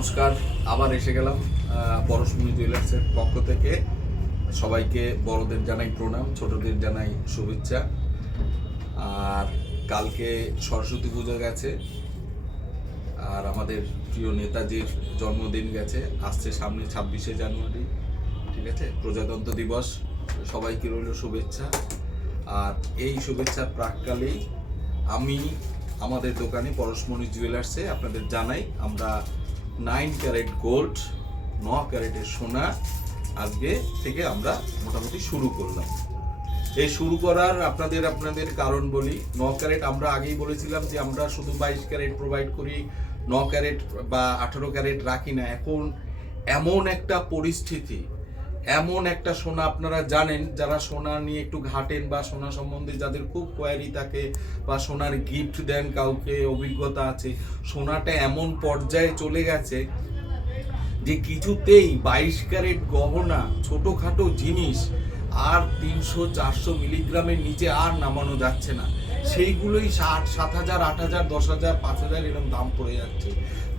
নমস্কার, আবার এসে গেলাম পরশমণি জুয়েলার্সের পক্ষ থেকে। সবাইকে বড়দের জানাই প্রণাম, ছোটদের জানাই শুভেচ্ছা। আর কালকে সরস্বতী পুজো গেছে, আর আমাদের প্রিয় নেতাজির জন্মদিন গেছে, আসছে সামনে 26শে জানুয়ারি, ঠিক আছে, প্রজাতন্ত্র দিবস। সবাইকে রইল শুভেচ্ছা। আর এই শুভেচ্ছার প্রাককালেই আমি আমাদের দোকানে পরশমণি জুয়েলার্সে আপনাদের জানাই, আমরা 9 ক্যারেট গোল্ড, 9 ক্যারেটের সোনা আজকে থেকে আমরা মোটামুটি শুরু করলাম। এই শুরু করার আপনাদের কারণ বলি। 9 ক্যারেট আমরা আগেই বলেছিলাম যে আমরা শুধু 22 ক্যারেট প্রোভাইড করি, 9 ক্যারেট বা 18 ক্যারেট রাখি না। এখন এমন একটা পরিস্থিতি, এমন একটা সোনা, আপনারা জানেন যারা সোনা নিয়ে একটু ঘাটেন বা সোনা সম্বন্ধে যাদের খুব কোয়ারি থাকে বা সোনার গিফট দেন কাউকে, অভিজ্ঞতা আছে, সোনাটা এমন পর্যায়ে চলে গেছে যে কিছুতেই 22 ক্যারেট গহনা, ছোটোখাটো জিনিস আর 300-400 মিলিগ্রামের নিচে আর নামানো যাচ্ছে না। সেইগুলোই 7,000, 8,000, 10,000, 5,000 এরকম দাম পড়ে যাচ্ছে।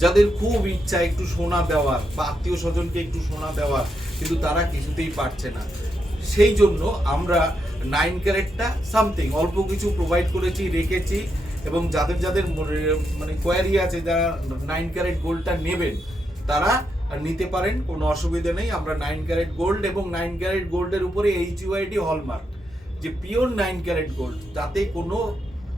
যাদের খুব ইচ্ছা একটু সোনা দেওয়ার বা আত্মীয় স্বজনকে একটু সোনা দেওয়ার, কিন্তু তারা কিছুতেই পারছে না। সেই জন্য আমরা 9 ক্যারেটটা সামথিং অল্প কিছু প্রোভাইড করেছি, রেখেছি। এবং যাদের মানে কোয়ারি আছে, যারা 9 ক্যারেট গোল্ডটা নেবেন তারা নিতে পারেন, কোনো অসুবিধা নেই। আমরা 9 ক্যারেট গোল্ড এবং 9 ক্যারেট গোল্ডের উপরে HUID হলমার্ক, যে পিওর 9 ক্যারেট গোল্ড, তাতে কোনো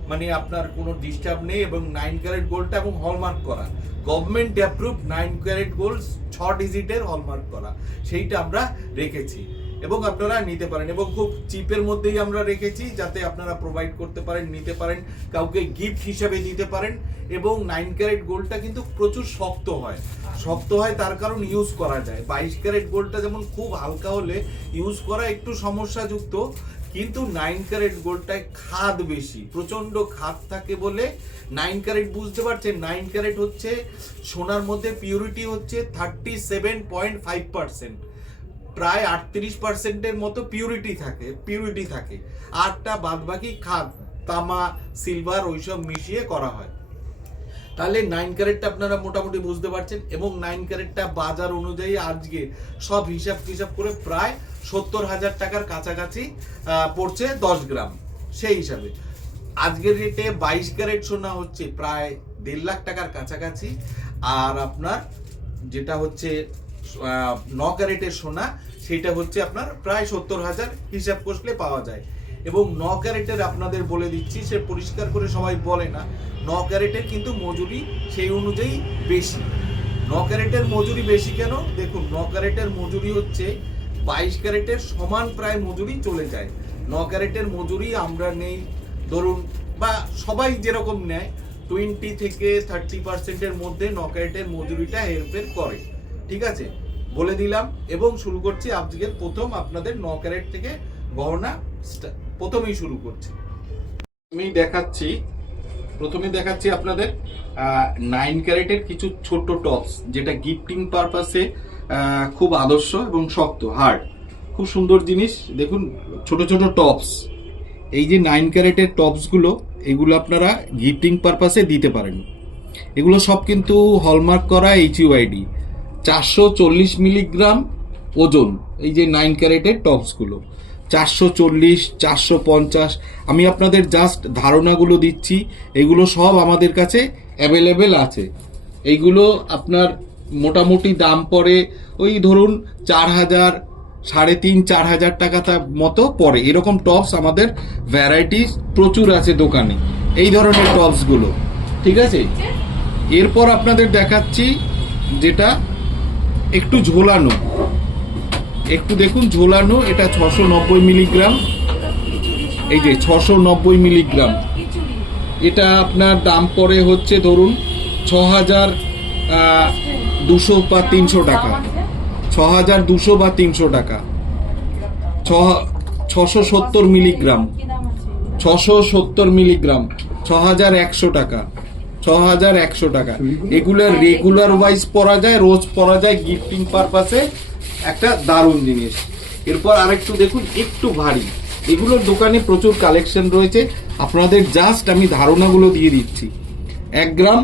মানে আপনার কোনো ডিস্টার্ব নেই। এবং 9 ক্যারেট গোল্ডটা এবং হলমার্ক করা, গভর্নমেন্ট অ্যাপ্রুভ 9 ক্যারেট গোল্ড 6 ডিজিটের হলমার্ক করা, সেইটা আমরা রেখেছি এবং আপনারা নিতে পারেন। এবং খুব চিপের মধ্যেই আমরা রেখেছি, যাতে আপনারা প্রোভাইড করতে পারেন, নিতে পারেন, কাউকে গিফট হিসাবে দিতে পারেন। এবং 9 ক্যারেট গোল্ডটা কিন্তু প্রচুর শক্ত হয়, তার কারণ ইউজ করা যায়। 22 ক্যারেট গোল্ডটা যেমন খুব হালকা হলে ইউজ করা একটু সমস্যাযুক্ত, কিন্তু 9 ক্যারেট গোল্ডটায় খাদ বেশি, প্রচন্ড খাদ থাকে বলে 9 ক্যারেট, বুঝতে পারছেন, 9 ক্যারেট হচ্ছে সোনার মধ্যে পিউরিটি হচ্ছে 37.5%, প্রায় 38%-এর মতো পিউরিটি থাকে। আরটা বাদবাকি খাদ, তামা, সিলভার ওইসব মিশিয়ে করা হয়। তাহলে 9 ক্যারেটটা আপনারা মোটামুটি বুঝতে পারছেন। এবং 9 ক্যারেটটা বাজার অনুযায়ী আজকে সব হিসাব করে প্রায় 70,000 টাকার কাছাকাছি পড়ছে 10 গ্রাম। সেই হিসাবে আজকের রেটে 22 ক্যারেট সোনা হচ্ছে প্রায় 1.5 লাখ টাকার কাছাকাছি। আর আপনার যেটা হচ্ছে 9 ক্যারেটের সোনা, সেটা হচ্ছে আপনার প্রায় 70,000 হিসাব করলে পাওয়া যায়। এবং 9 ক্যারেটের আপনাদের বলে দিচ্ছি, সে পরিষ্কার করে সবাই বলে না, 9 ক্যারেটের কিন্তু মজুরি সেই অনুযায়ী বেশি। 9 ক্যারেটের মজুরি বেশি কেন? দেখুন, 9 ক্যারেটের মজুরি হচ্ছে 22 ক্যারেটের সমান প্রায় মজুরি চলে যায়। 9 ক্যারেটের মজুরি আমরা নেই, ধরুন, বা সবাই যেরকম নেয় 20 থেকে 30%-এর মধ্যে 9 ক্যারেটের মজুরিটা হেরফের করে, ঠিক আছে, বলে দিলাম। এবং শুরু করছি আজকের প্রথম আপনাদের 9 ক্যারেট থেকে গহনা প্রথমেই শুরু করছি। প্রথমে দেখাচ্ছি আপনাদের 9 ক্যারেটের কিছু ছোট টপস, যেটা গিফটিং পারপাসে খুব আদর্শ এবং শক্ত, হার্ড, খুব সুন্দর জিনিস। দেখুন, ছোট ছোট টপস, এই যে 9 ক্যারেটের টপসগুলো, এগুলো আপনারা গিফটিং পারপাসে দিতে পারেন। এগুলো সব কিন্তু হলমার্ক করা, HUID, 440 মিলিগ্রাম ওজন। এই যে 9 ক্যারেটের টপসগুলো 440, 450, আমি আপনাদের জাস্ট ধারণাগুলো দিচ্ছি। এগুলো সব আমাদের কাছে অ্যাভেলেবেল আছে। এইগুলো আপনার মোটামুটি দাম পড়ে ওই ধরুন 4,000, 3,500-4,000 টাকা মতো পড়ে। এরকম টপস আমাদের ভ্যারাইটিস প্রচুর আছে দোকানে, এই ধরনের টপসগুলো, ঠিক আছে। এরপর আপনাদের দেখাচ্ছি যেটা একটু ঝোলানো, একটু দেখুন ঝোলানো, এটা 690 মিলিগ্রাম। এই যে 690 মিলিগ্রাম, এটা আপনার দাম পড়ে হচ্ছে ধরুন 6,200 বা 300 টাকা, 6,200 বা 300 টাকা। 670 মিলিগ্রাম, 670 মিলিগ্রাম, 6,100 টাকা, 6,100 টাকা। এগুলো রেগুলার ওয়াইজ পরা যায়, রোজ পরা যায়, গিফটিং পারপাসে একটা দারুণ জিনিস। এরপর আরেকটু দেখুন, একটু ভারী, এগুলোর দোকানে প্রচুর কালেকশন রয়েছে, আপনাদের জাস্ট আমি ধারণাগুলো দিয়ে দিচ্ছি। 1 গ্রাম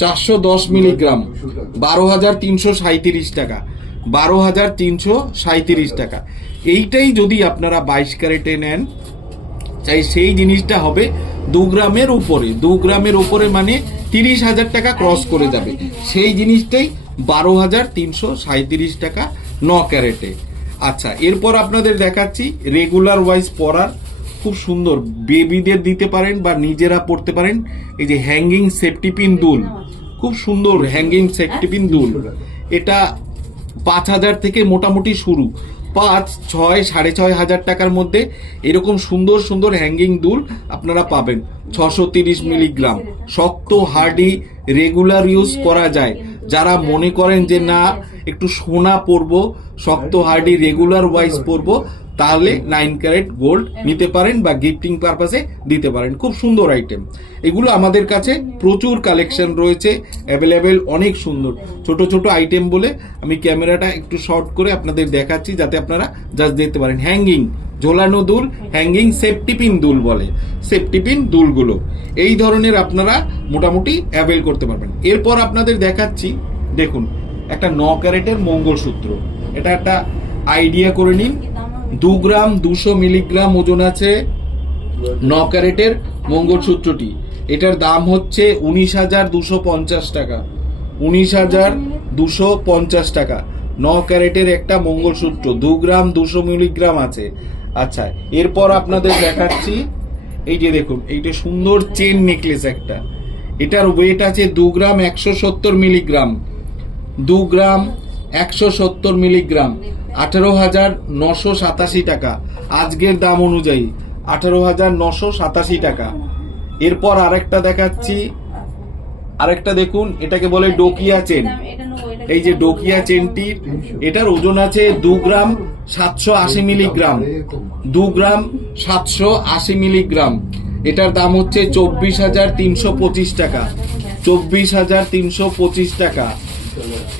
410 মিলিগ্রাম 12,337 টাকা, 12,337 টাকা। এইটাই যদি আপনারা 22 ক্যারেটে নেন, চাই সেই জিনিসটা হবে 2 গ্রামের উপরে, 2 গ্রামের উপরে মানে 30,000 টাকা ক্রস করে যাবে। সেই জিনিসটাই 12,337 টাকা 9 ক্যারেটে। আচ্ছা, এরপর আপনাদের দেখাচ্ছি রেগুলার ওয়াইজ পরার খুব সুন্দর, বেবিদের দিতে পারেন বা নিজেরা পড়তে পারেন। এই যে হ্যাঙ্গিং সেফটি পিন দুল, খুব সুন্দর হ্যাঙ্গিং সেফটি পিন দুল। এটা 5,000 থেকে মোটামুটি শুরু, 5, 6, 6,500 টাকার মধ্যে এরকম সুন্দর সুন্দর হ্যাঙ্গিং দুল আপনারা পাবেন। 630 মিলিগ্রাম, শক্ত হার্ডি, রেগুলার ইউজ করা যায়। যারা মনে করেন যে না একটু সোনা পরবো, শক্ত হার্ডি রেগুলার ওয়াইজ পরবো, তাহলে 9 ক্যারেট গোল্ড নিতে পারেন বা গিফটিং পারপাসে দিতে পারেন। খুব সুন্দর আইটেম এগুলো, আমাদের কাছে প্রচুর কালেকশন রয়েছে অ্যাভেলেবেল, অনেক সুন্দর ছোট ছোট আইটেম বলে আমি ক্যামেরাটা একটু শর্ট করে আপনাদের দেখাচ্ছি যাতে আপনারা জাস্ট দেখতে পারেন। হ্যাঙ্গিং ঝোলানো দুল, হ্যাঙ্গিং সেফটি পিন দুল বলে, সেফটি পিন দুলগুলো এই ধরনের আপনারা মোটামুটি অ্যাভেল করতে পারবেন। এরপর আপনাদের দেখাচ্ছি, দেখুন একটা 9 ক্যারেটের মঙ্গলসূত্র। এটা একটা আইডিয়া করে নিন, 2 গ্রাম 200 মিলিগ্রাম ওজন আছে 9 ক্যারেটের মঙ্গলসূত্রটি। এটার দাম হচ্ছে 19,250 টাকা, 19,250 টাকা। 9 ক্যারেটের একটা মঙ্গলসূত্র, 2 গ্রাম 200 মিলিগ্রাম আছে। আচ্ছা, এরপর আপনাদের দেখাচ্ছি এই যে দেখুন, এইটা সুন্দর চেন নেকলেস একটা। এটার ওয়েট আছে 2 গ্রাম 170 মিলিগ্রাম, 2 গ্রাম 170 মিলিগ্রাম, 18,987 টাকা আজকের দাম অনুযায়ী, 18,987 টাকা। এরপর আরেকটা দেখাচ্ছি, আরেকটা দেখুন, এটাকে বলে ডোকিয়া চেন। এই যে ডোকিয়া চেনটি, এটার ওজন আছে 2 গ্রাম 780 মিলিগ্রাম, 2 গ্রাম 780 মিলিগ্রাম। এটার দাম হচ্ছে 24,325 টাকা, 24,325 টাকা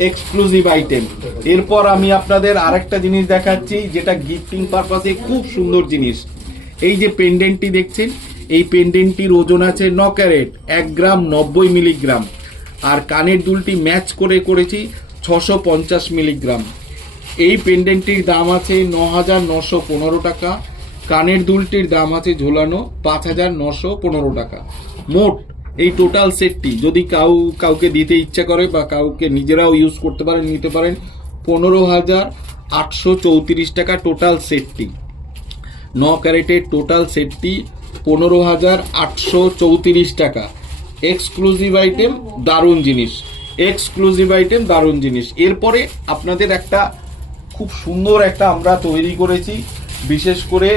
এক্সক্লুসিভ আইটেম। এরপর আমি আপনাদের আরেকটা জিনিস দেখাচ্ছি যেটা গিফটিং পারপাসে খুব সুন্দর জিনিস। এই যে পেন্ডেন্টটি দেখছেন, এই পেন্ডেন্টটির ওজন আছে 9 ক্যারেট, 1 গ্রাম 90 মিলিগ্রাম। আর কানের দুলটি ম্যাচ করে করেছি 650 মিলিগ্রাম। এই পেন্ডেন্টটির দাম আছে 9,915 টাকা, কানের দুলটির দাম আছে ঝোলানো 5,915 টাকা। মোট এই টোটাল সেটটি যদি কাউকে দিতে ইচ্ছা করে বা কাউকে নিজেরাও ইউজ করতে পারেন, নিতে পারেন, 15,834 টাকা টোটাল সেটটি। 9 ক্যারেটের টোটাল সেটটি 15,834 টাকা। এক্সক্লুসিভ আইটেম, দারুণ জিনিস, এক্সক্লুসিভ আইটেম, দারুণ জিনিস। এরপরে আপনাদের একটা খুব সুন্দর একটা আমরা তৈরি করেছি, বিশেষ করে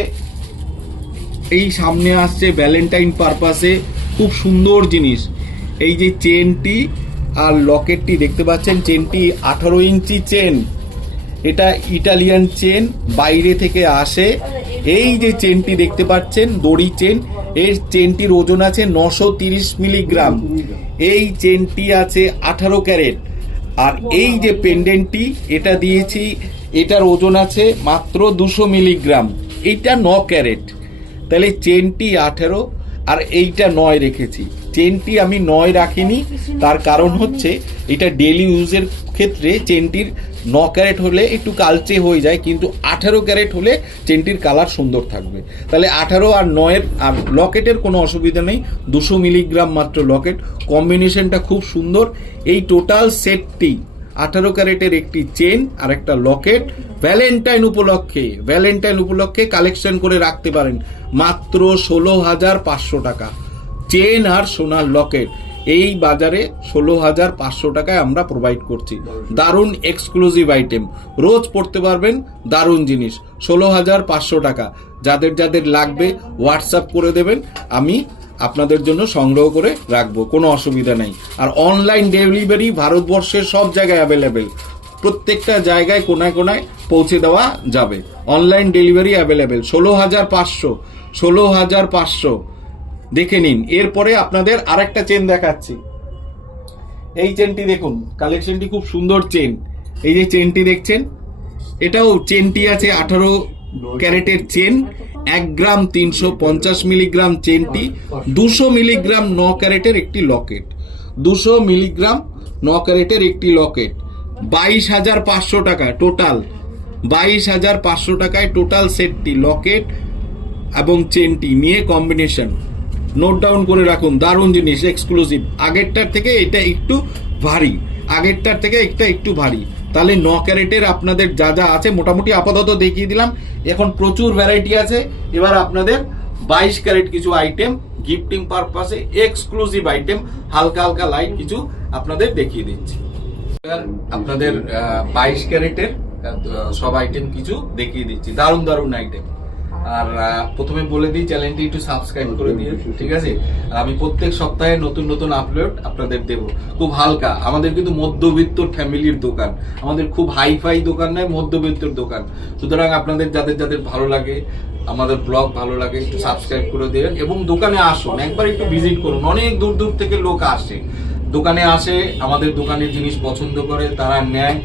এই সামনে আসছে ভ্যালেন্টাইন পারপাসে খুব সুন্দর জিনিস। এই যে চেনটি আর লকেটটি দেখতে পাচ্ছেন, চেনটি 18 ইঞ্চি চেন, এটা ইটালিয়ান চেন, বাইরে থেকে আসে। এই যে চেনটি দেখতে পাচ্ছেন দড়ি চেন, এর চেনটির ওজন আছে 930 মিলিগ্রাম। এই চেনটি আছে 18 ক্যারেট। আর এই যে পেন্ডেন্টটি এটা দিয়েছি, এটার ওজন আছে মাত্র 200 মিলিগ্রাম। এইটা 9 ক্যারেট, তাহলে চেনটি 18 আর এইটা 9 রেখেছি। চেনটি আমি 9 রাখিনি, তার কারণ হচ্ছে এটা ডেলি ইউজের ক্ষেত্রে চেনটির 9 ক্যারেট হলে একটু কালচে হয়ে যায়, কিন্তু 18 ক্যারেট হলে চেনটির কালার সুন্দর থাকবে। তাহলে 18 আর 9-এর আর লকেটের কোনো অসুবিধা নেই, 200 মিলিগ্রাম মাত্র লকেট, কম্বিনেশনটা খুব সুন্দর। এই টোটাল সেটটি 18 ক্যারেটের একটি চেন আর একটা লকেট ভ্যালেন্টাইন উপলক্ষে কালেকশন করে রাখতে পারেন মাত্র 16,500 টাকা। চেন আর সোনার লকেট এই বাজারে 16,500 টাকায় আমরা প্রোভাইড করছি। দারুণ এক্সক্লুসিভ আইটেম, রোজ পড়তে পারবেন, দারুণ জিনিস। 16,500 টাকা। যাদের যাদের লাগবে হোয়াটসঅ্যাপ করে দেবেন, আমি আপনাদের জন্য সংগ্রহ করে রাখবো, কোনো অসুবিধা নেই। আর অনলাইন ডেলিভারি ভারতবর্ষের সব জায়গায় অ্যাভেলেবেল, প্রত্যেকটা জায়গায় কোনায় কোনায় পৌঁছে দেওয়া যাবে। Online delivery available. 16,500 দেখে নিন। এরপরে আপনাদের আরেকটা চেন দেখাচ্ছি। এই চেনটি দেখুন, কালেকশনটি খুব সুন্দর চেন। এই যে চেনটি দেখছেন, এটাও চেনটি আছে 18 ক্যারেটের চেন, 1 গ্রাম 350 মিলিগ্রাম চেনটি, 200 মিলিগ্রাম 9 ক্যারেটের একটি লকেট, 200 মিলিগ্রাম 9 ক্যারেটের একটি লকেট, 22,500 টাকা টোটাল, 22,500 টাকায় টোটাল সেটটি, লকেট এবং চেনটি নিয়ে কম্বিনেশন। নোট ডাউন করে রাখুন, দারুণ জিনিস, এক্সক্লুসিভ। আগেরটার থেকে এটা একটু ভারী, আগেরটার থেকে এটা একটু ভারী। তাহলে 9 ক্যারেটের আপনাদের যা যা আছে মোটামুটি আপাতত দেখিয়ে দিলাম, এখন প্রচুর ভ্যারাইটি আছে। এবার আপনাদের 22 ক্যারেট কিছু আইটেম গিফটিং পারপাসে, এক্সক্লুসিভ আইটেম, হালকা হালকা লাইট কিছু আপনাদের দেখিয়ে দিচ্ছি। এবার আপনাদের 22 ক্যারেটের সব আইটেম কিছু দেখিয়ে দিচ্ছি, দারুণ দারুণ আইটেম। আর প্রথমে বলে দিই, চ্যানেলটি একটু সাবস্ক্রাইব করে দিয়ে, ঠিক আছে? আর আমি প্রত্যেক সপ্তাহে নতুন নতুন আপলোড আপনাদের দেব, খুব হালকা। আমাদের কিন্তু মধ্যবিত্ত ফ্যামিলির দোকান, আমাদের খুব হাইফাই দোকান নয়, মধ্যবিত্তর দোকান। সুতরাং আপনাদের যাদের যাদের ভালো লাগে, আমাদের ব্লগ ভালো লাগে, একটু সাবস্ক্রাইব করে দেবেন এবং দোকানে আসুন, একবার একটু ভিজিট করুন। অনেক দূর দূর থেকে লোক আসে, দোকানে আসে, আমাদের দোকানের জিনিস পছন্দ করে, তারা নেয়।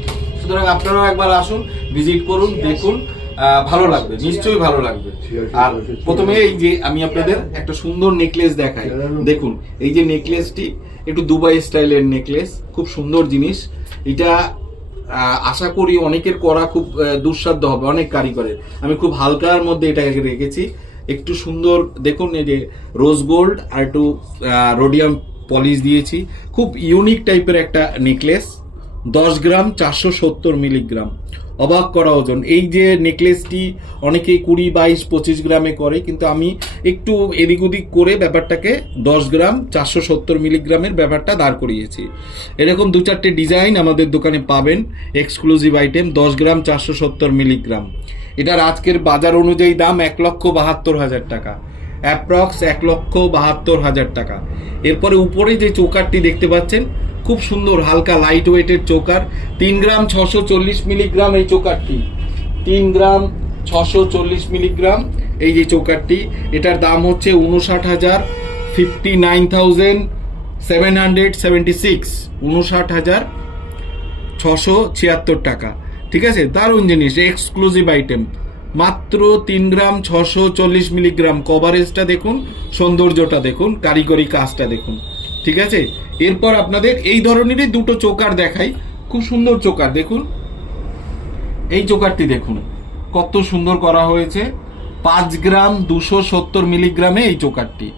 সুতরাং আপনারাও একবার আসুন, ভিজিট করুন, দেখুন, ভালো লাগবে, নিশ্চয়ই ভালো লাগবে। আর প্রথমে এই যে আমি আপনাদের একটা সুন্দর নেকলেস দেখাই, দেখুন এই যে নেকলেসটি একটু দুবাই স্টাইলের নেকলেস, খুব সুন্দর জিনিস। এটা আশা করি অনেকের করা খুব দুঃসাধ্য হবে, অনেক কারিগরের। আমি খুব হালকার মধ্যে এটাকে রেখেছি, একটু সুন্দর দেখুন, এই যে রোজ গোল্ড আর একটু রোডিয়াম পলিশ দিয়েছি, খুব ইউনিক টাইপের একটা নেকলেস। 10 গ্রাম 470 মিলিগ্রাম, অবাক করা ওজন। এই যে নেকলেসটি অনেকে 20, 22, 25 গ্রামে করে, কিন্তু আমি একটু এদিক ওদিক করে ব্যাপারটাকে 10 গ্রাম 470 মিলিগ্রামের ব্যাপারটা দাঁড় করিয়েছি। এরকম 2-4টে ডিজাইন আমাদের দোকানে পাবেন, এক্সক্লুসিভ আইটেম, 10 গ্রাম 470 মিলিগ্রাম। এটার আজকের বাজার অনুযায়ী দাম 1,72,000 টাকা, অ্যাপ্রক্স 1,72,000 টাকা। এরপরে উপরে যে চৌকারটি দেখতে পাচ্ছেন, খুব সুন্দর হালকা লাইট ওয়েটের চোকার, 3 গ্রাম 640 মিলিগ্রাম এই চোকারটি, 3 গ্রাম 640 মিলিগ্রাম এই যে চোকারটি। এটার দাম হচ্ছে 59,776, 59,676 টাকা, ঠিক আছে? দারুণ জিনিস, এক্সক্লুসিভ আইটেম, মাত্র 3 গ্রাম 640 মিলিগ্রাম। কভারেজটা দেখুন, সৌন্দর্যটা দেখুন, কারিগরি কাজটা দেখুন, ঠিক আছে? এরপর আপনাদের এই ধরনেরই দুটো চোকার দেখাই, খুব সুন্দর চোকার। দেখুন এই চোকারটি, দেখুন কত সুন্দর করা হয়েছে। 5 গ্রাম 270 মিলিগ্রামে এই চোকারটি,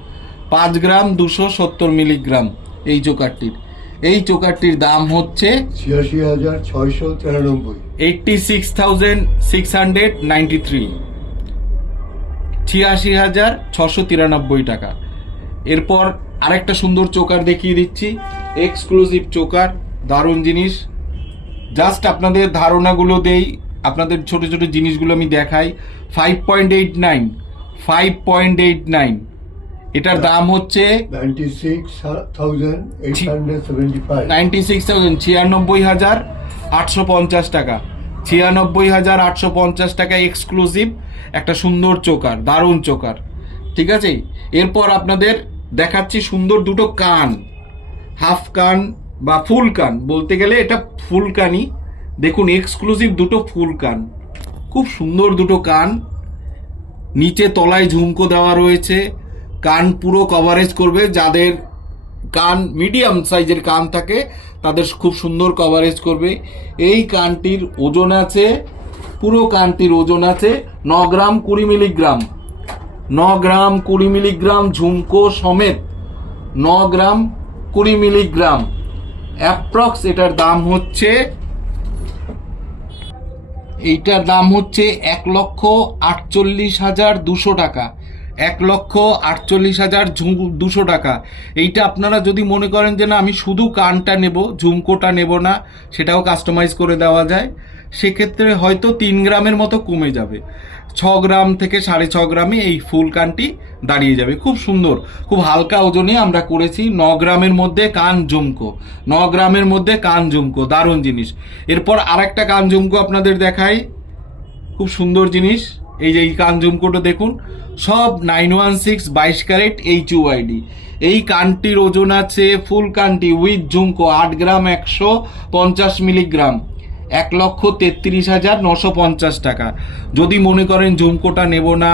5 গ্রাম 270 মিলিগ্রাম এই চোকারটির। এই চোকারটির দাম হচ্ছে 86,693, 86,693, 86,693 টাকা। এরপর আরেকটা সুন্দর চোকার দেখিয়ে দিচ্ছি, এক্সক্লুসিভ চোকার, দারুণ জিনিস। জাস্ট আপনাদের ধারণাগুলো দেই, আপনাদের ছোট ছোট জিনিসগুলো আমি দেখাই। 5.89, এটার দাম হচ্ছে 96,875, 96,850 টাকা, 96,850 টাকা এক্সক্লুসিভ একটা সুন্দর চোকার, দারুণ চোকার, ঠিক আছে? এরপর আপনাদের দেখাচ্ছি সুন্দর দুটো কান, হাফ কান বা ফুল কান, বলতে গেলে এটা ফুল কানই। দেখুন এক্সক্লুসিভ দুটো ফুল কান, খুব সুন্দর দুটো কান, নিচে তলায় ঝুমকো দেওয়া রয়েছে। কান পুরো কভারেজ করবে, যাদের কান মিডিয়াম সাইজের কান থাকে তাদের খুব সুন্দর কভারেজ করবে। এই কানটির ওজন আছে, পুরো কানটির ওজন আছে 9 গ্রাম 20 মিলিগ্রাম, 9 গ্রাম 20 মিলিগ্রাম ঝুমকো সমেত, 9 গ্রাম 20 মিলিগ্রাম। অ্যাপ্রক্স এটার দাম হচ্ছে, এইটার দাম হচ্ছে 1,48,200 টাকা, 1,48,200 টাকা। এইটা আপনারা যদি মনে করেন যে না আমি শুধু কানটা নেব, ঝুমকোটা নেব না, সেটাও কাস্টমাইজ করে দেওয়া যায়। সেক্ষেত্রে হয়তো 3 গ্রামের মতো কমে যাবে, 6 গ্রাম থেকে 6.5 গ্রামে এই ফুল কানটি দাঁড়িয়ে যাবে। খুব সুন্দর, খুব হালকা ওজনে আমরা করেছি। 9 গ্রামের মধ্যে কান ঝুমকো, 9 গ্রামের মধ্যে কান ঝুমকো, দারুণ জিনিস। এরপর আরেকটা কান ঝুমকো আপনাদের দেখাই, খুব সুন্দর জিনিস। এই যে এই কান ঝুমকোটা দেখুন, সব 916 22 ক্যারেট HUID। এই কানটির ওজন আছে, ফুল কানটি উইথ ঝুমকো 8 গ্রাম 150 মিলিগ্রাম, 1,33,950 টাকা। যদি মনে করেন ঝুমকোটা নেব না,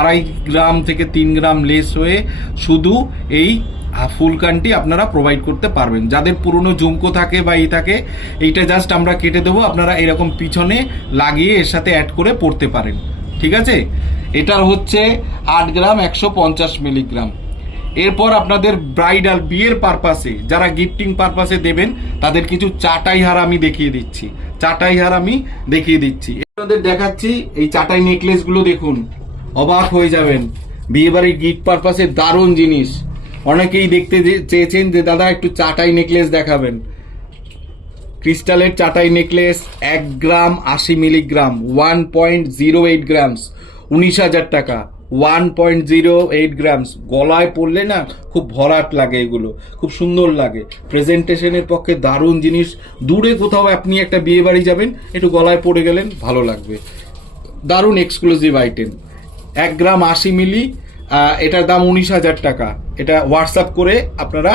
2.5 গ্রাম থেকে 3 গ্রাম লেস হয়ে শুধু এই ফুলকানটি আপনারা প্রোভাইড করতে পারবেন। যাদের পুরনো ঝুমকো থাকে বা এই থাকে, এইটা জাস্ট আমরা কেটে দেবো, আপনারা এরকম পিছনে লাগিয়ে এর সাথে অ্যাড করে পড়তে পারেন। ঠিক আছে, এটার হচ্ছে 8 গ্রাম 150 মিলিগ্রাম। এরপর আপনাদের ব্রাইডাল বিয়ের পারপাসে যারা গিফটিং পারপাসে দেবেন তাদের কিছু চাটাই হার আমি দেখিয়ে দিচ্ছি। আপনাদের দেখাচ্ছি এই চাটাই নেকলেসগুলো, দেখুন অবাক হয়ে যাবেন। বিয়ে বাড়ির গিফট পারপাসে দারুণ জিনিস। অনেকেই দেখতে চেয়েছেন যে দাদা একটু চাটাই নেকলেস দেখাবেন। ক্রিস্টালের চাটাই নেকলেস 1 গ্রাম 80 মিলিগ্রাম 1.08 গ্রামস 19,000 টাকা। 1.08 গ্রামস, গলায় পড়লে না খুব ভরাট লাগে, এগুলো খুব সুন্দর লাগে, প্রেজেন্টেশনের পক্ষে দারুণ জিনিস। দূরে কোথাও আপনি একটা বিয়ে বাড়ি যাবেন, একটু গলায় পড়ে গেলেন, ভালো লাগবে। দারুণ এক্সক্লুসিভ আইটেম। 1 গ্রাম 80 মিলি, এটার দাম 19,000 টাকা। এটা হোয়াটসঅ্যাপ করে আপনারা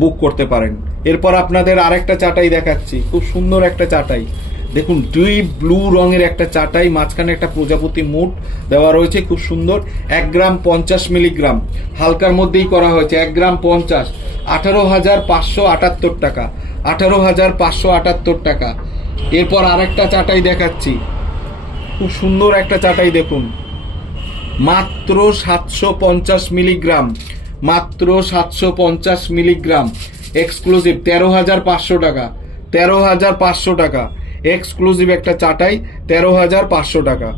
বুক করতে পারেন। এরপর আপনাদের আরেকটা চাটাই দেখাচ্ছি, খুব সুন্দর একটা চাটাই। দেখুন ডিপ ব্লু রঙের একটা চাটাই, মাঝখানে একটা প্রজাপতি মুট দেওয়া রয়েছে, খুব সুন্দর। 1 গ্রাম 50 মিলিগ্রাম, হালকার মধ্যেই করা হয়েছে। 1 গ্রাম 50, 18,578 টাকা। 18,578 টাকা। এরপর আরেকটা চাটাই দেখাচ্ছি, খুব সুন্দর একটা চাটাই, দেখুন মাত্র 750 মিলিগ্রাম, মাত্র 750 মিলিগ্রাম, এক্সক্লুসিভ 13,500 টাকা। 13,500 টাকা, এক্সক্লুসিভ একটা চাটাই, 13,500 টাকা।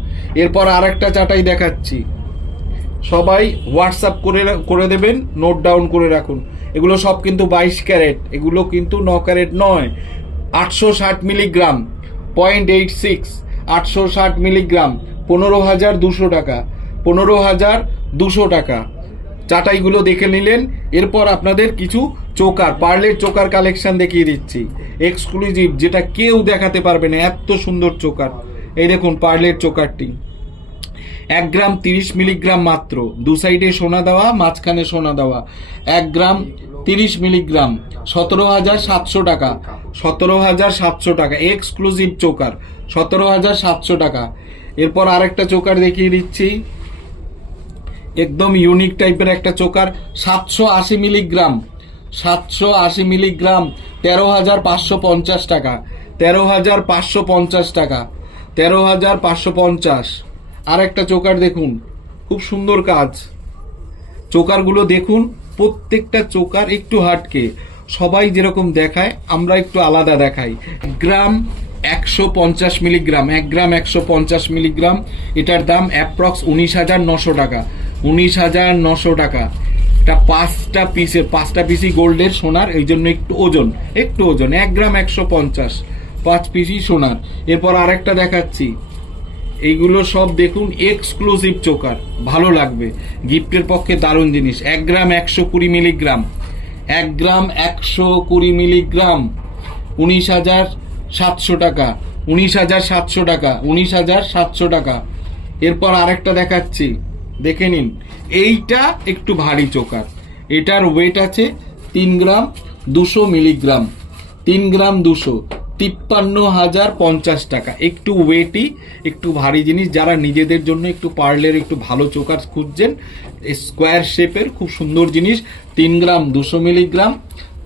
এরপর আরেকটা চাটাই দেখাচ্ছি, সবাই হোয়াটসঅ্যাপ করে দেবেন, নোট ডাউন করে রাখুন। এগুলো সব কিন্তু 22 ক্যারেট, এগুলো কিন্তু 9 ক্যারেট নয়। 860 মিলিগ্রাম 0.86, 860 মিলিগ্রাম 15,200 টাকা। 15,200 টাকা। চাটাইগুলো দেখে নিলেন। এরপর আপনাদের কিছু চোকার, পার্লের চোকার কালেকশন দেখিয়ে দিচ্ছি, এক্সক্লুসিভ, যেটা কেউ দেখাতে পারবে না, এত সুন্দর চোকার। এই দেখুন পার্লের চোকারটি, 1 গ্রাম 30 মিলিগ্রাম মাত্র, দু সাইডে সোনা দেওয়া, মাঝখানে সোনা দেওয়া। 1 গ্রাম 30 মিলিগ্রাম 17,700 টাকা। 17,700 টাকা, এক্সক্লুসিভ চোকার, 17,700 টাকা। এরপর আরেকটা চোকার দেখিয়ে দিচ্ছি, একদম ইউনিক টাইপের একটা চোকার, 780 মিলিগ্রাম, 780 মিলিগ্রাম 13,550 টাকা। 13,550 টাকা, 13,550। আরেকটা চোকার দেখুন, খুব সুন্দর কাজ। চোকারগুলো দেখুন, প্রত্যেকটা চোকার একটু হাটকে, সবাই যেরকম দেখায় আমরা একটু আলাদা দেখাই। 1 গ্রাম 150 মিলিগ্রাম, 1 গ্রাম 150 মিলিগ্রাম, এটার দাম অ্যাপ্রক্স 19,900 টাকা। 19,900 টাকা। এটা 5টা পিসই গোল্ডের, সোনার, এই জন্য একটু ওজন, 1 গ্রাম 150, 5 পিসই সোনার। এরপর আরেকটা দেখাচ্ছি, এইগুলো সব দেখুন এক্সক্লুসিভ চোকার, ভালো লাগবে, গিফটের পক্ষে দারুণ জিনিস। 1 গ্রাম 120 মিলিগ্রাম, 1 গ্রাম 120 মিলিগ্রাম 19,700 টাকা। 19,700 টাকা, 19,700 টাকা। এরপর আরেকটা দেখাচ্ছি, দেখে নিন, এইটা একটু ভারী চোকার, এটার ওয়েট আছে 3 গ্রাম 200 মিলিগ্রাম, 3 গ্রাম 200, 53,050 টাকা। একটু ওয়েটি, একটু ভারী জিনিস, যারা নিজেদের জন্য একটু পার্লের একটু ভালো চোকার খুঁজছেন, স্কোয়ার শেপের খুব সুন্দর জিনিস, 3 গ্রাম 200 মিলিগ্রাম,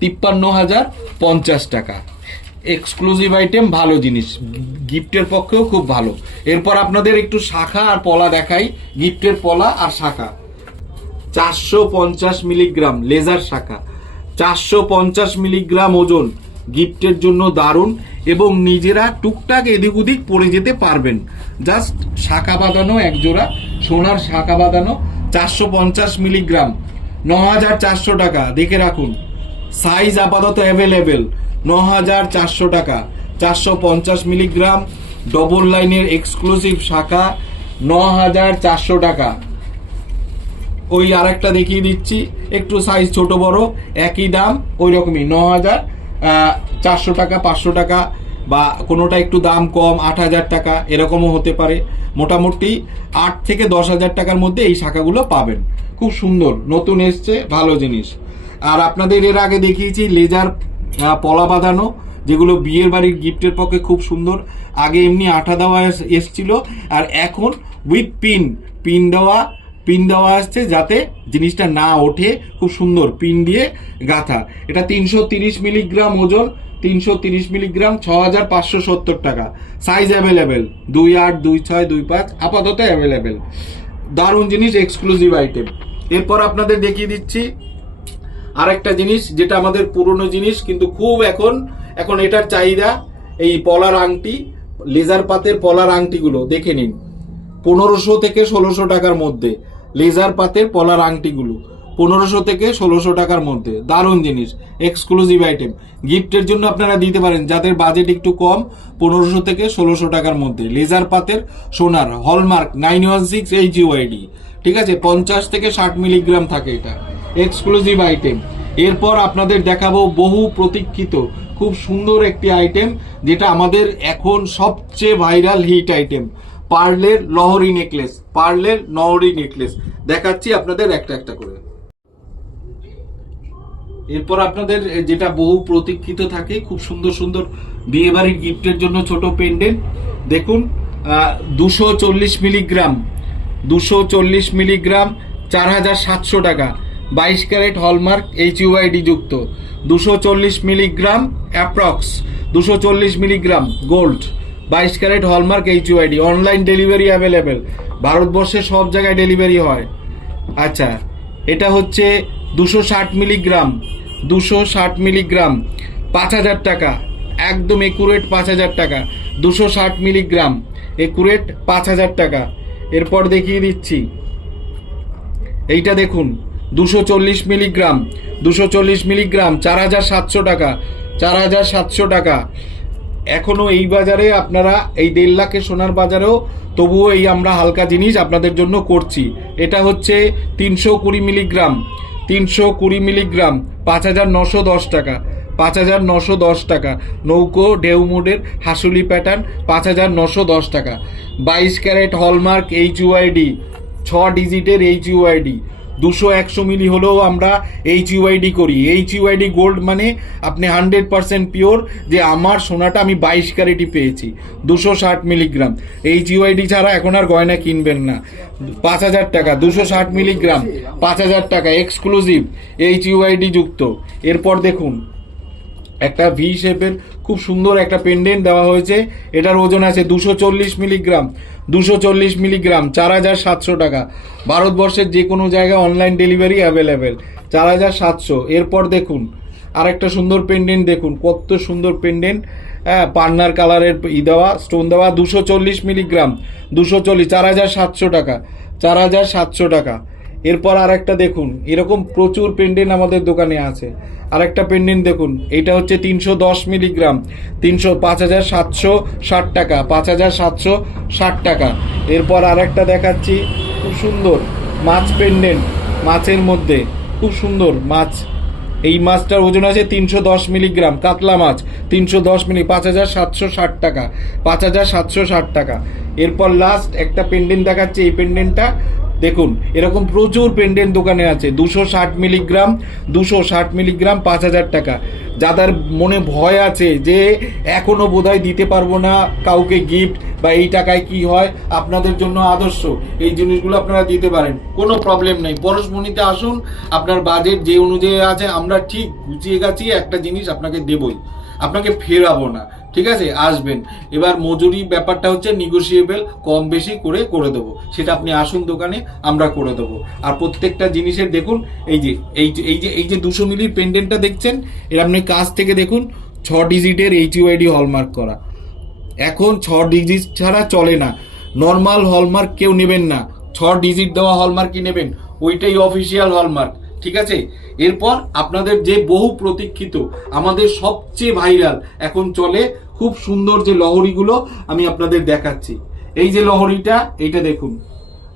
53,050 টাকা। এক্সক্লুসিভ আইটেম, ভালো জিনিস, গিফটের পক্ষেও খুব ভালো। এরপর আপনাদের একটু শাখা আর পলা দেখাই, গিফটের পলা আর শাখা। 450 মিলিগ্রাম লেজার শাখা, 450 মিলিগ্রাম ওজন, গিফটের জন্য দারুণ, এবং নিজেরা টুকটাক এদিক ওদিক পরে যেতে পারবেন। জাস্ট শাখা বাঁধানো, এক জোড়া সোনার শাখা বাঁধানো, 450 মিলিগ্রাম, 9,400 টাকা। দেখে রাখুন, সাইজ আপাতত অ্যাভেলেবেল, 9,400 টাকা। 450 মিলিগ্রাম ডবল লাইনের এক্সক্লুসিভ শাখা, 9,400 টাকা। ওই আরেকটা দেখিয়ে দিচ্ছি, একটু সাইজ ছোট বড়, একই দাম, ওই রকমই 9,400 টাকা, 500 টাকা, বা কোনোটা একটু দাম কম 8,000 টাকা, এরকমও হতে পারে। মোটামুটি 8 থেকে 10,000 টাকার মধ্যে এই শাখাগুলো পাবেন। খুব সুন্দর, নতুন এসছে, ভালো জিনিস। আর আপনাদের এর আগে দেখিয়েছি লেজার পলা বাঁধানো, যেগুলো বিয়ের বাড়ির গিফটের পক্ষে খুব সুন্দর। আগে এমনি আঠা দেওয়া এসছিল, আর এখন উইথ পিন দেওয়া পিন দেওয়া আসছে যাতে জিনিসটা না ওঠে, খুব সুন্দর পিন দিয়ে গাঁথা। এটা 330 মিলিগ্রাম ওজন, 330 মিলিগ্রাম, 6570 টাকা। সাইজ অ্যাভেলেবেল 28, 26, 25 আপাতত অ্যাভেলেবেল। দারুণ জিনিস, এক্সক্লুসিভ আইটেম। এরপর আপনাদের দেখিয়ে দিচ্ছি আরেকটা জিনিস যেটা আমাদের পুরনো জিনিস, কিন্তু খুব এখন এটার চাহিদা। এই পলার আংটি, লেজার পাতের পলার আংটিগুলো দেখে নিন, 1500 থেকে 1600 টাকার মধ্যে। লেজার পাতের পলার আংটিগুলো 1500 থেকে 1600 টাকার মধ্যে। দারুণ জিনিস, এক্সক্লুসিভ আইটেম। গিফটের জন্য আপনারা দিতে পারেন যাদের বাজেট একটু কম, 1500 থেকে 1600 টাকার মধ্যে। লেজার পাতের সোনার হলমার্ক 916 HUID, ঠিক আছে, 50 থেকে 60 মিলিগ্রাম থাকে এটা, এক্সক্লুসিভ আইটেম। এরপর আপনাদের দেখাবো বহু প্রতীক্ষিত খুব সুন্দর একটি আইটেম, যেটা আমাদের এখন সবচেয়ে ভাইরাল হিট আইটেম, পার্লের লহরি নেকলেস। পার্লের লহরি নেকলেস দেখাচ্ছি আপনাদের একটা একটা করে। এরপর আপনাদের যেটা বহু প্রতীক্ষিত থাকে, খুব সুন্দর সুন্দর বিয়েবাড়ির গিফটের জন্য ছোট পেন্ডেন্ট দেখুন, 240 মিলিগ্রাম, 240 মিলিগ্রাম, 4700 টাকা, 22 ক্যারেট হলমার্ক HUID যুক্ত, 240 milligram approx, 240 milligram gold, 22 carat hallmark HUID। Online delivery available, ভারতবর্ষের সব জায়গায় ডেলিভারি হয়। আচ্ছা, এটা হচ্ছে 260 মিলিগ্রাম, 260 মিলিগ্রাম, 5000 টাকা, একদম একুরেট 5000 টাকা, 260 মিলিগ্রাম একুরেট 5000 টাকা। এরপর দেখিয়ে দিচ্ছি এইটা দেখুন, 240 মিলিগ্রাম, 240 মিলিগ্রাম, 4700 টাকা, 4700 টাকা। এখনো এই বাজারে আপনারা এই 1.5 লাখের সোনার বাজারেও তবুও এই আমরা হালকা জিনিস আপনাদের জন্য করছি। এটা হচ্ছে 320 মিলিগ্রাম, 320 মিলিগ্রাম, 5910 টাকা, 5910 টাকা। নৌকো ঢেউ মোডের হাসুলি প্যাটার্ন, 5910 টাকা। 22 ক্যারেট হলমার্ক HUID, 6 ডিজিটের HUID, 200-100 মিলি হলেও আমরা HUID করি। HUID গোল্ড মানে আপনি 100% পিওর যে আমার সোনাটা আমি 22 ক্যারেটই পেয়েছি। 260 মিলিগ্রাম HUID ছাড়া এখন আর গয়না কিনবেন না। 5000 টাকা, 260 মিলিগ্রাম, 5000 টাকা, এক্সক্লুসিভ HUID যুক্ত। এরপর দেখুন একটা ভি শেপের খুব সুন্দর একটা পেন্ডেন্ট দেওয়া হয়েছে। এটার ওজন আছে 240 মিলিগ্রাম, 240 মিলিগ্রাম, 4700 টাকা। ভারতবর্ষের যে কোনো জায়গায় অনলাইন ডেলিভারি অ্যাভেলেবেল, 4700। এরপর দেখুন আরেকটা সুন্দর পেন্ডেন্ট দেখুন, কত সুন্দর পেন্ডেন্ট, হ্যাঁ, পান্নার কালারের দেওয়া, স্টোন দেওয়া, 240 মিলিগ্রাম, 240, 4700 টাকা, 4700 টাকা। এরপর আরেকটা দেখুন, এরকম প্রচুর পেন্ডেন্ট আমাদের দোকানে আছে। আরেকটা পেন্ডেন্ট দেখুন, এটা হচ্ছে 310 মিলিগ্রাম, 5760 টাকা, 5760 টাকা। এরপর আরেকটা দেখাচ্ছি খুব সুন্দর মাছ পেন্ডেন্ট, মাছের মধ্যে খুব সুন্দর মাছ। এই মাছটার ওজন আছে 310 মিলিগ্রাম, কাতলা মাছ, 310 মিলি, 5760 টাকা, 5760 টাকা। এরপর লাস্ট একটা পেন্ডেন্ট দেখাচ্ছে, এই পেন্ডেন্টটা দেখুন, এরকম প্রচুর পেন্ডেন্ট দোকানে আছে। 260 মিলিগ্রাম, 260 মিলিগ্রাম, 5000 টাকা। যাদের মনে ভয় আছে যে এখনো বোধহয় দিতে পারবো না কাউকে গিফট, বা এই টাকায় কি হয়, আপনাদের জন্য আদর্শ এই জিনিসগুলো আপনারা দিতে পারেন, কোনো প্রবলেম নেই। পরশমণিতে আসুন, আপনার বাজেট যে অনুযায়ী আছে আমরা ঠিক গুছিয়ে গাছিয়ে একটা জিনিস আপনাকে দেবই, আপনাকে ফেরাবো না, ঠিক আছে? আসবেন। এবার মজুরি ব্যাপারটা হচ্ছে নিগোসিয়েবল, কম বেশি করে দেবো, সেটা আপনি আসুন দোকানে, আমরা করে দেবো। আর প্রত্যেকটা জিনিসের দেখুন, এই যে 200 মিলির পেন্ডেন্টটা দেখছেন, এর আপনি কাছ থেকে দেখুন, 6 ডিজিটের HUID হলমার্ক করা। এখন 6 ডিজিট ছাড়া চলে না, নর্মাল হলমার্ক কেউ নেবেন না, 6 ডিজিট দেওয়া হলমার্কই নেবেন, ওইটাই অফিসিয়াল হলমার্ক, ঠিক আছে? এরপর আপনাদের যে বহু প্রতীক্ষিত আমাদের সবচেয়ে ভাইরাল এখন চলে খুব সুন্দর যে লহরিগুলো আমি আপনাদের দেখাচ্ছি। এই যে লহরিটা, এইটা দেখুন,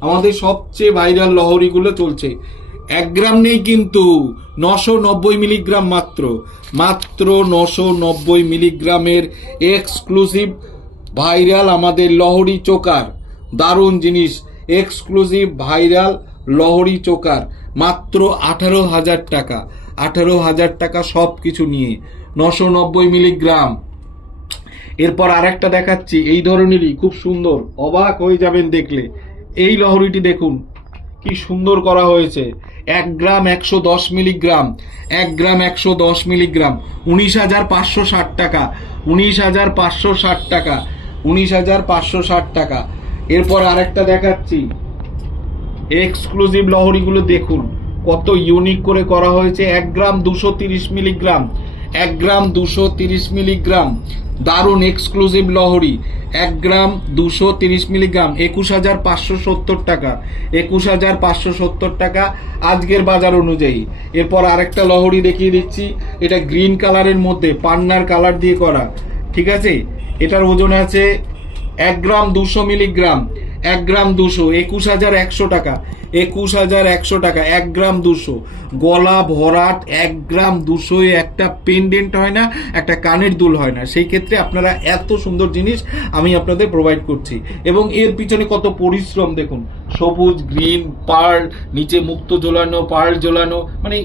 আমাদের সবচেয়ে ভাইরাল লহরিগুলো চলছে। 1 গ্রাম নেই কিন্তু, 990 মিলিগ্রাম মাত্র 990 মিলিগ্রামের এক্সক্লুসিভ ভাইরাল আমাদের লহরি চোকার। দারুণ জিনিস, এক্সক্লুসিভ ভাইরাল লহরি চোকার, মাত্র 18,000 টাকা, 18,000 টাকা সব কিছু নিয়ে, 990 মিলিগ্রাম। এরপর আরেকটা দেখাচ্ছি এই ধরনেরই খুব সুন্দর, অবাক হয়ে যাবেন দেখলে। এই লহরিটি দেখুন কি সুন্দর করা হয়েছে। 1 গ্রাম 110 মিলিগ্রাম, 1 গ্রাম 110 মিলিগ্রাম, 19,560 টাকা, 19,560 টাকা, 19,560 টাকা। এরপর আরেকটা দেখাচ্ছি, এক্সক্লুসিভ লহরীগুলো দেখুন কত ইউনিক করে করা হয়েছে। 1 গ্রাম 230 মিলিগ্রাম, 1 গ্রাম 230 মিলিগ্রাম, দারুণ এক্সক্লুসিভ লহরী। 1 গ্রাম 230 মিলিগ্রাম, 21,570 টাকা, 21,570 টাকা আজকের বাজার অনুযায়ী। এরপর আরেকটা লহরী দেখিয়ে দিচ্ছি, এটা গ্রিন কালারের মধ্যে পান্নার কালার দিয়ে করা, ঠিক আছে। এটার ওজন আছে 1 গ্রাম 200 মিলিগ্রাম, 1 গ্রাম 200, 21,100 টাকা, 21,100 টাকা, 1 গ্রাম 200। গলা ভরাট 1 গ্রাম 200 একটা পেন্ডেন্ট হয় না, একটা কানের দুল হয় না, সেই ক্ষেত্রে আপনারা এত সুন্দর জিনিস আমি আপনাদের প্রোভাইড করছি। এবং এর পিছনে কত পরিশ্রম দেখুন, সবুজ, গ্রিন, পার্ল, নিচে মুক্ত ঝোলানো, পার্ল ঝোলানো, মানে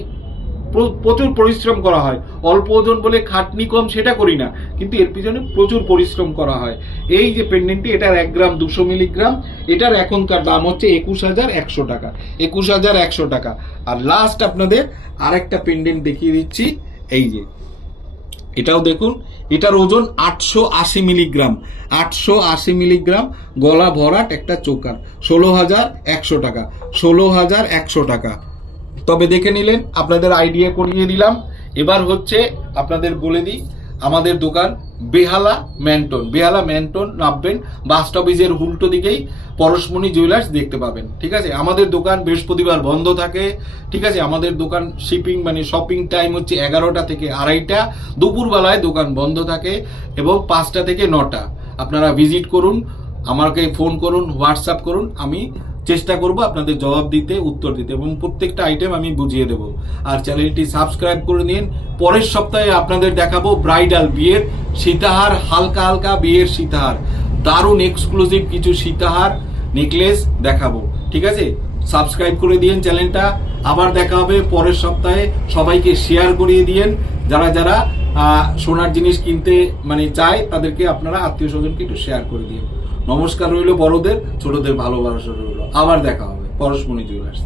প্রচুর পরিশ্রম করা হয়। অল্প ওজন বলে খাটনি কম সেটা করি না, কিন্তু এর পিছনে প্রচুর পরিশ্রম করা হয়। এই যে পেন্ডেন্টটি, এটার 1 গ্রাম 200 মিলিগ্রাম, এটার এখনকার দাম হচ্ছে 21,100 টাকা, 21,100 টাকা। আর লাস্ট আপনাদের আরেকটা পেন্ডেন্ট দেখিয়ে দিচ্ছি, এই যে এটাও দেখুন, এটার ওজন 880 মিলিগ্রাম, 880 মিলিগ্রাম, গলা ভরাট একটা চোকার, 16,100 টাকা, 16,100 টাকা। তবে দেখে নিলেন, আপনাদের আইডিয়া করিয়ে দিলাম। এবার হচ্ছে আপনাদের বলে দিই, আমাদের দোকান বেহালা ম্যান্টন, বেহালা ম্যান্টন নামবেন, বাস স্টপেজের উল্টো দিকেই পরশমণি জুয়েলার্স দেখতে পাবেন, ঠিক আছে। আমাদের দোকান বৃহস্পতিবার বন্ধ থাকে, ঠিক আছে। আমাদের দোকান শিপিং মানে শপিং টাইম হচ্ছে 11টা থেকে 2:30, দুপুরবেলায় দোকান বন্ধ থাকে, এবং 5টা থেকে 9টা। আপনারা ভিজিট করুন, আমাকে ফোন করুন, হোয়াটসঅ্যাপ করুন, আমি চেষ্টা করব আপনাদের জবাব দিতে, উত্তর দিতে, এবং প্রত্যেকটা আইটেম আমি বুঝিয়ে দেব। আর চ্যানেলটি সাবস্ক্রাইব করে নিন। পরের সপ্তাহে আপনাদের দেখাবো ব্রাইডাল বিয়ের সীতাহার, হালকা হালকা বিয়ের সীতাহার, দারুণ এক্সক্লুসিভ কিছু সীতাহার নেকলেস দেখাবো, ঠিক আছে। সাবস্ক্রাইব করে দিন চ্যানেলটা। আবার দেখা হবে পরের সপ্তাহে। সবাইকে শেয়ার করিয়ে দিন, যারা যারা সোনার জিনিস কিনতে মানে চায় তাদেরকে আপনারা আত্মীয় স্বজনকে একটু শেয়ার করে দিন। নমস্কার রইল বড়দের, ছোটদের ভালোবাসা রইল। আবার দেখা হবে পরশমণি জুয়েলার্স।